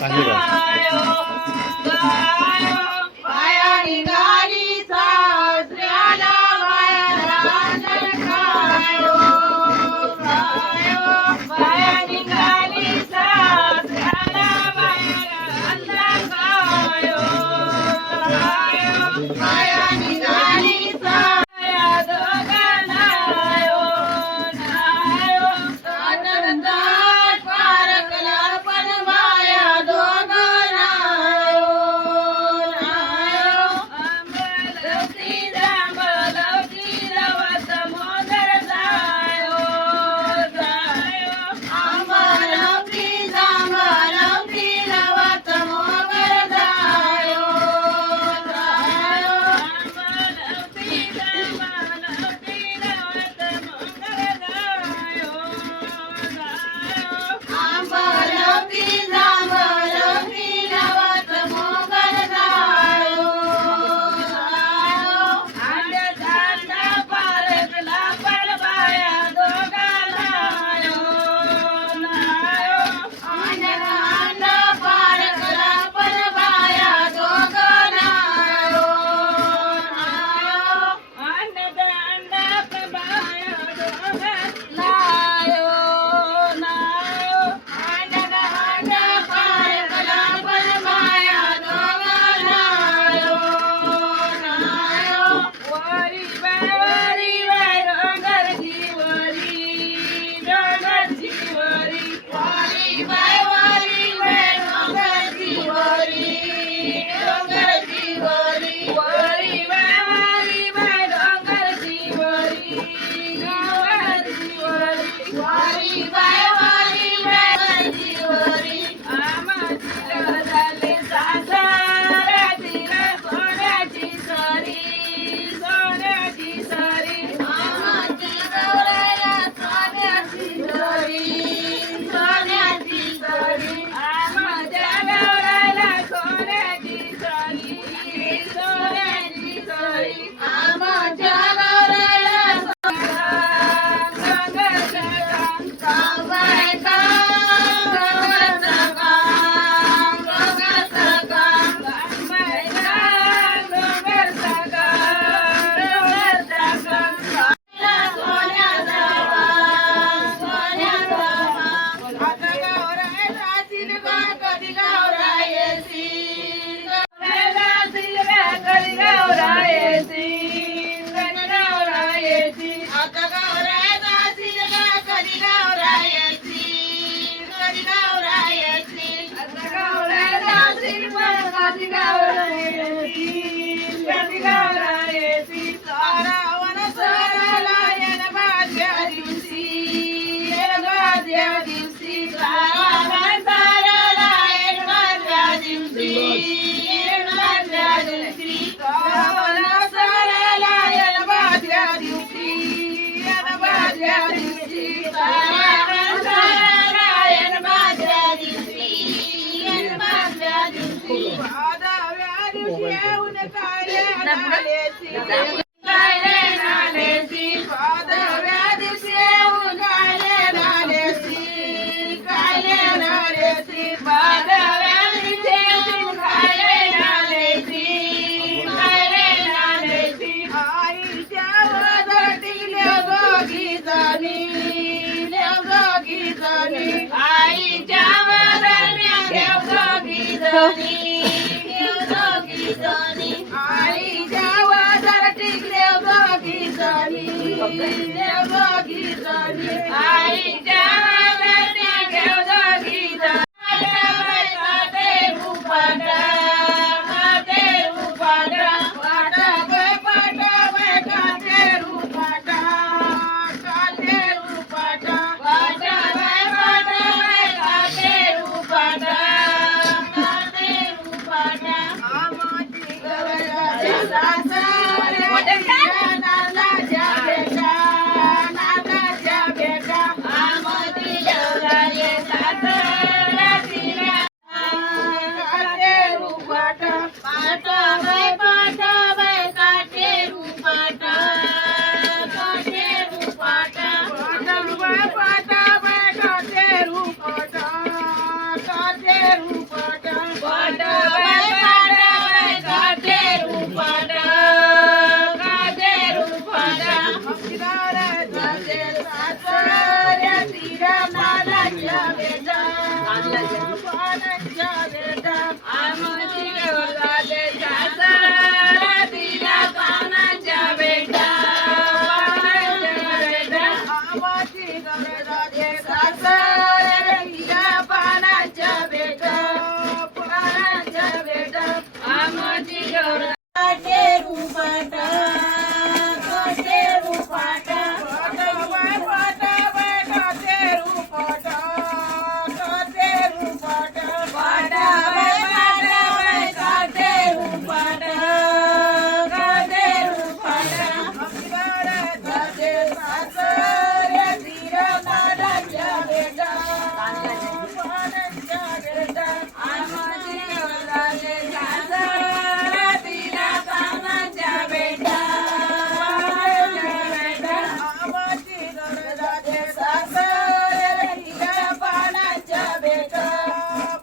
गायो गायो पायानी गाडी सासऱ्याला बाया रांजण गायो गायो पायानी गाडी सासऱ्याला बाया रांजण गायो गायो पायानी गाडी साया दोघांनायो नायो आनंदात पारकला पण बाया दोघांनायो नायो आंबलवती जांभलवती रवत मोदर जायो जायो आंबलवती जांभलवती रवत मोदर जायो जायो आंबलवती जांभलवती रवत मोदर जायो जायो आंबलवती जांभलवती रवत मोदर जायो जायो अंड्याचा पारकला पण बाया दोघांनायो नायो अंड्याचा पारकला पण बाया दोघांनायो नायो अंड्याचा बाया दोघांनायो नायो अंड्याचा पारकला पण बाया दोघांनायो नायो वरी बाय डोंगरची वरी डोंगरची वरी वरी बाय डोंगरची वरी डोंगरची वरी वरी बाय डोंगरची वरी डोंगरची वरी वरी बाय डोंगरची वरी आमाची झाले सासऱ्याची सोन्याची सरी सोन्याची सरी आमाची गौराया सोन्याची सरी सोन्याची सरी आमाच्या गौराला सोन्याची सरी सोन्याची सरी आमाच्या गौराला रूपट पट बाय काटे रूपट काटे रूपट हकीदार जाते सासरे तिरा पालाच्या बेटा पालाच्या बेटा आमची गवराले सासरे तिरा पानाच्या बेटा पानाच्या बेटा आमची गवराले सासरे तिरा पानाच्या बेटा पानाच्या बेटा आमची गवरा काटे रूपट काटे रूपट पट बाय काटे रूपट काटे रूपट पट बाय काटे रूपट काटे रूपट हकीदार जाते सासरे तिरा पालाच्या बेटा पालाच्या बेटा आमची गवराले सासरे तिरा पानाच्या बेटा आमची गवराले सासरे तिरा पानाच्या बेटा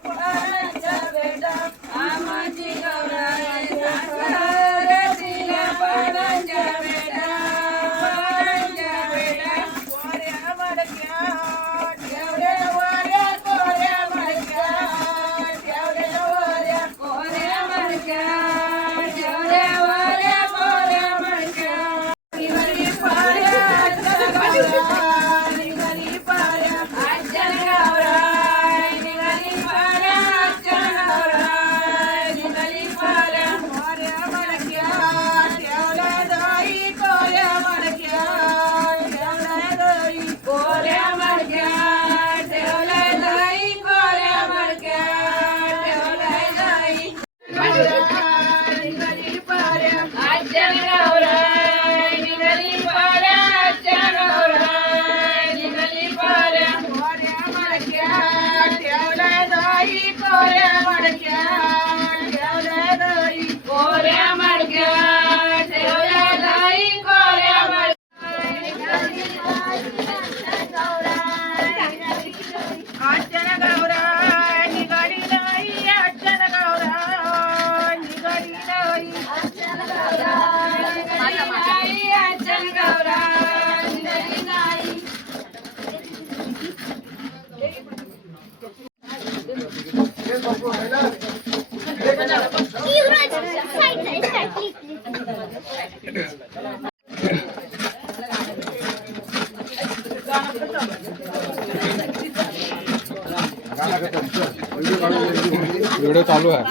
पानाच्या बेटा आमची गवराले सासरे तिरा पानाच्या बेटा पानाच्या बेटा वाऱ्या मडक्या ठेवले वाऱ्या कोऱ्या मडक्या ठेवले वाऱ्या कोऱ्या मडक्या ठेवले वाऱ्या कोऱ्या मडक्या निघाली पाऱ्या निघाली पाऱ्या आजच्या गावरा निघाली पाऱ्या आजच्या गावरा निघाली पाऱ्या कोऱ्या मडक्या ठेवल्या दही कोऱ्या मडक्या ठेवल्या दही कोऱ्या मडक्या ठेवल्या दही कोऱ्या मडक्या ठेवल्या दही निघाली पाऱ्या आजच्या गावरा निघाली पाऱ्या आजच्या गावरा निघाली पाऱ्या कोऱ्या मडक्या ठेवल्या दही कोऱ्या मडक्या ठेवल्या दही कोऱ्या मडक्या ठेवल्या दही कोऱ्या मडक्या आजच्या गावरा निघाली दही आजच्या गावरा निघाली दही आजच्या गावरा आजच्या गावरा निघाली दही व्हिडिओ चालू आहे.